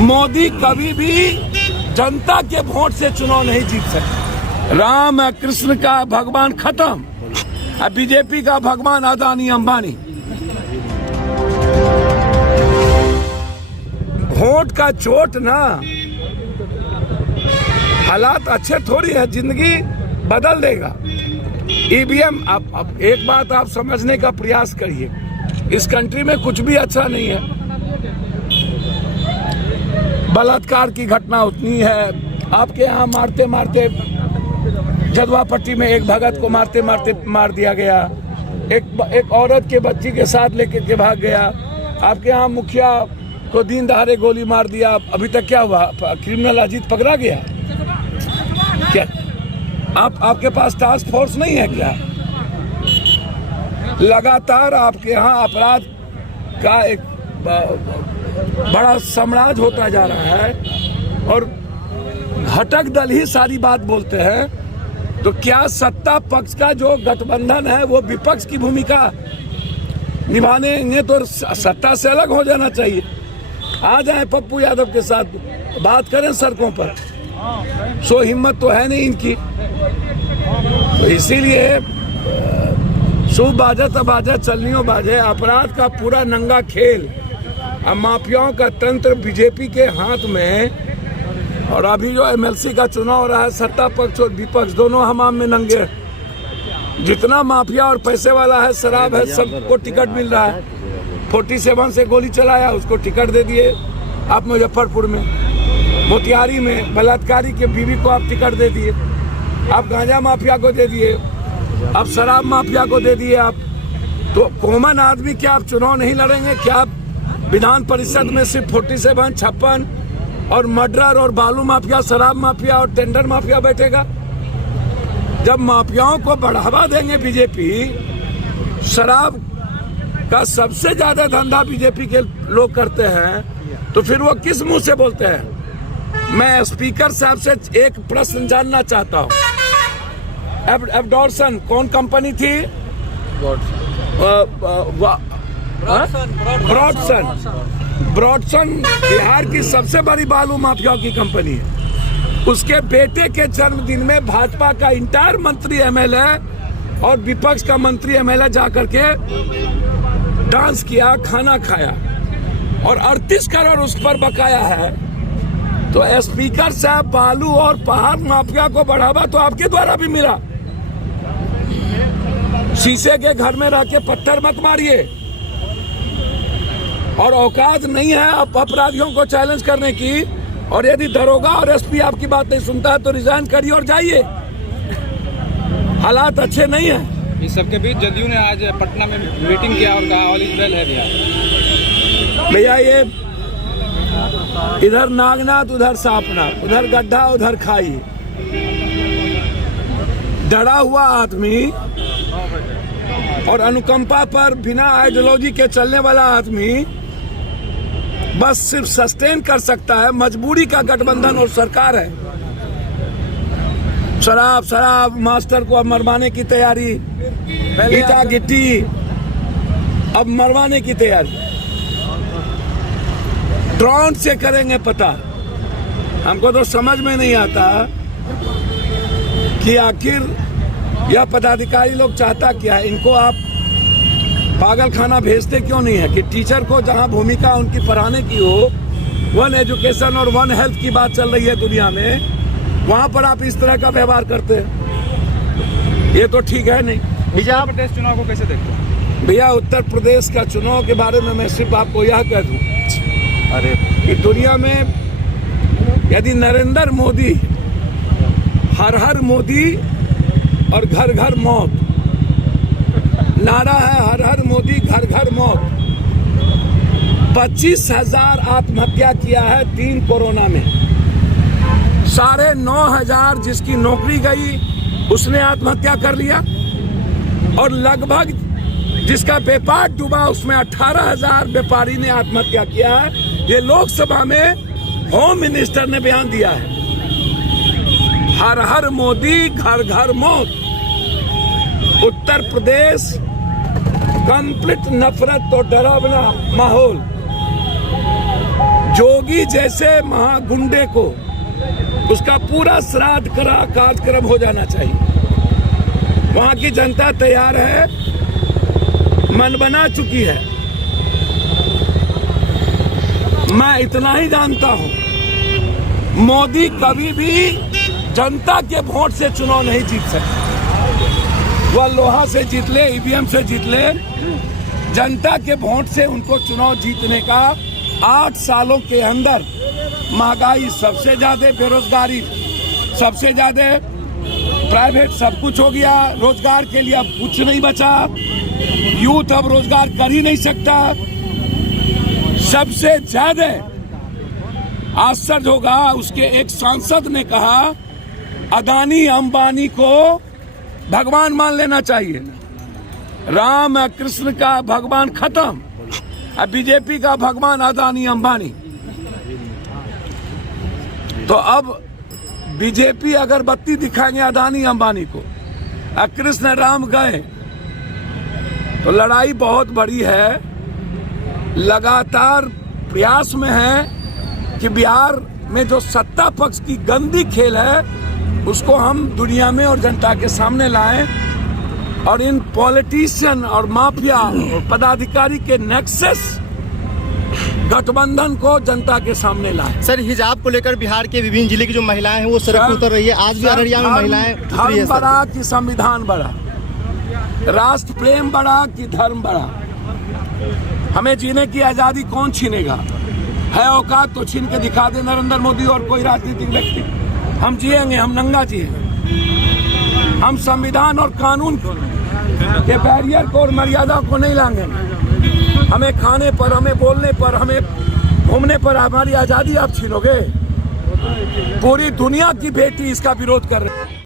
मोदी कभी भी जनता के वोट से चुनाव नहीं जीत सकते। राम कृष्ण का भगवान खत्म, अब बीजेपी का भगवान अदानी अंबानी। वोट का चोट ना, हालात अच्छे थोड़ी है, जिंदगी बदल देगा ईवीएम। अब एक बात आप समझने का प्रयास करिए, इस कंट्री में कुछ भी अच्छा नहीं है। बलात्कार की घटना उतनी है, आपके यहाँ मारते मारते जदवापट्टी में एक भगत को मारते मारते मार दिया गया, एक औरत के बच्ची के साथ लेके के भाग गया। आपके यहाँ मुखिया को दिन दहाड़े गोली मार दिया। अभी तक क्या हुआ? क्रिमिनल अजीत पकड़ा गया क्या? आपके पास टास्क फोर्स नहीं है क्या? लगातार आपके यहाँ अपराध का एक बड़ा साम्राज्य होता जा रहा है और घटक दल ही सारी बात बोलते हैं। तो क्या सत्ता पक्ष का जो गठबंधन है वो विपक्ष की भूमिका निभाने तो सत्ता से अलग हो जाना चाहिए। आ जाए पप्पू यादव के साथ बात करें सड़कों पर, सो हिम्मत तो है नहीं इनकी। तो इसीलिए शुभ बाजा तब बाजा चलनियों बाजे, अपराध का पूरा नंगा खेल, अब माफियाओं का तंत्र बीजेपी के हाथ में। और अभी जो एमएलसी का चुनाव हो रहा है, सत्ता पक्ष और विपक्ष दोनों हमाम में नंगे। जितना माफिया और पैसे वाला है, शराब है, सबको टिकट मिल रहा है। 47 से गोली चलाया, उसको टिकट दे दिए आप। मुजफ्फरपुर में, मोतिहारी में बलात्कारी के बीवी को आप टिकट दे दिए। आप गांजा माफिया को दे दिए, आप शराब माफिया को दे दिए आप। तो कॉमन आदमी क्या आप चुनाव नहीं लड़ेंगे? क्या आप विधान परिषद में सिर्फ 47, 56 और मर्डर और बालू माफिया, शराब माफिया और टेंडर माफिया बैठेगा? जब माफियाओं को बढ़ावा देंगे बीजेपी, शराब का सबसे ज्यादा धंधा बीजेपी के लोग करते हैं, तो फिर वो किस मुंह से बोलते हैं? मैं स्पीकर साहब से एक प्रश्न जानना चाहता हूँ। एबडॉर्सन कौन कंपनी थी? ब्रॉडसन बिहार की सबसे बड़ी बालू माफिया की कंपनी है। उसके बेटे के जन्मदिन में भाजपा का इंटायर मंत्री एमएलए और विपक्ष का मंत्री एमएलए जाकर के डांस किया, खाना खाया और 38 करोड़ उस पर बकाया है। तो स्पीकर साहब, बालू और पहाड़ माफिया को बढ़ावा तो आपके द्वारा भी मिला। शीशे के घर में रह के पत्थर मत मारिए। और औकात नहीं है अपराधियों को चैलेंज करने की। और यदि दरोगा और एसपी आपकी बात नहीं सुनता है तो रिजाइन करिए और जाइए। हालात अच्छे नहीं है। इस सबके बीच जदयू ने आज पटना में मीटिंग किया और कहा ऑल इज वेल है भैया। ये इधर नागनाथ, उधर सापनाथ, उधर गड्ढा, उधर खाई। डरा हुआ आदमी और अनुकंपा पर बिना आइडियोलॉजी के चलने वाला आदमी बस सिर्फ सस्टेन कर सकता है। मजबूरी का गठबंधन और सरकार है। शराब मास्टर को अब मरवाने की तैयारी, ईटा गिट्टी अब मरवाने की तैयारी। ड्रोन से करेंगे पता। हमको तो समझ में नहीं आता कि आखिर यह पदाधिकारी लोग चाहता क्या है। इनको आप पागल खाना भेजते क्यों नहीं है कि टीचर को जहां भूमिका उनकी पढ़ाने की हो, वन एजुकेशन और वन हेल्थ की बात चल रही है दुनिया में, वहां पर आप इस तरह का व्यवहार करते हैं। ये तो ठीक है नहीं। उत्तर प्रदेश चुनाव को कैसे देखते हैं? भैया, उत्तर प्रदेश का चुनाव के बारे में मैं सिर्फ आपको यह कह दूं कि दुनिया में यदि नरेंद्र मोदी, हर हर मोदी और घर घर मौत नारा है, हर हर मोदी घर घर मौत। 25,000 आत्महत्या किया है 3 कोरोना में। 9,500 जिसकी नौकरी गई उसने आत्महत्या कर लिया और लगभग जिसका व्यापार डूबा उसमें 18,000 व्यापारी ने आत्महत्या किया है। ये लोकसभा में होम मिनिस्टर ने बयान दिया है। हर हर मोदी घर घर मौत। उत्तर प्रदेश कंप्लीट नफरत और डरावना माहौल। जोगी मोदी जैसे महागुंडे को उसका पूरा श्राद्ध करा कार्यक्रम हो जाना चाहिए। वहां की जनता तैयार है, मन बना चुकी है। मैं इतना ही जानता हूं, मोदी कभी भी जनता के वोट से चुनाव नहीं जीत सकते। वह लोहा से जीत ले, ईवीएम से जीत ले, जनता के वोट से उनको चुनाव जीतने का 8 सालों के अंदर महंगाई सबसे ज्यादा, बेरोजगारी सबसे ज्यादा, प्राइवेट सब कुछ हो गया, रोजगार के लिए अब कुछ नहीं बचा, यूथ अब रोजगार कर ही नहीं सकता। सबसे ज्यादा आश्चर्य होगा, उसके एक सांसद ने कहा अदानी अंबानी को भगवान मान लेना चाहिए। राम और कृष्ण का भगवान खत्म, अब बीजेपी का भगवान अदानी अंबानी। तो अब बीजेपी अगर बत्ती दिखाएंगे अदानी अंबानी को, और कृष्ण राम गए, तो लड़ाई बहुत बड़ी है। लगातार प्रयास में है कि बिहार में जो सत्ता पक्ष की गंदी खेल है उसको हम दुनिया में और जनता के सामने लाएं, और इन पॉलिटिशियन और माफिया और पदाधिकारी के नेक्सस गठबंधन को जनता के सामने लाएं। सर, हिजाब को लेकर बिहार के विभिन्न जिले की जो महिलाएं हैं वो सड़क पर उतर रही है। आज भी अररिया में महिलाएं उतरी है। धर्म बड़ा कि संविधान बड़ा, राष्ट्र प्रेम बड़ा कि धर्म बड़ा? हमें जीने की आजादी कौन छीनेगा? है औकात तो छीन के दिखा दे नरेंद्र मोदी और कोई राजनीतिक व्यक्ति। हम जिएंगे, हम नंगा जिएंगे। हम संविधान और कानून के बैरियर को और मर्यादा को नहीं लांघेंगे। हमें खाने पर, हमें बोलने पर, हमें घूमने पर हमारी आजादी आप छीनोगे? पूरी दुनिया की बेटी इसका विरोध कर रही है।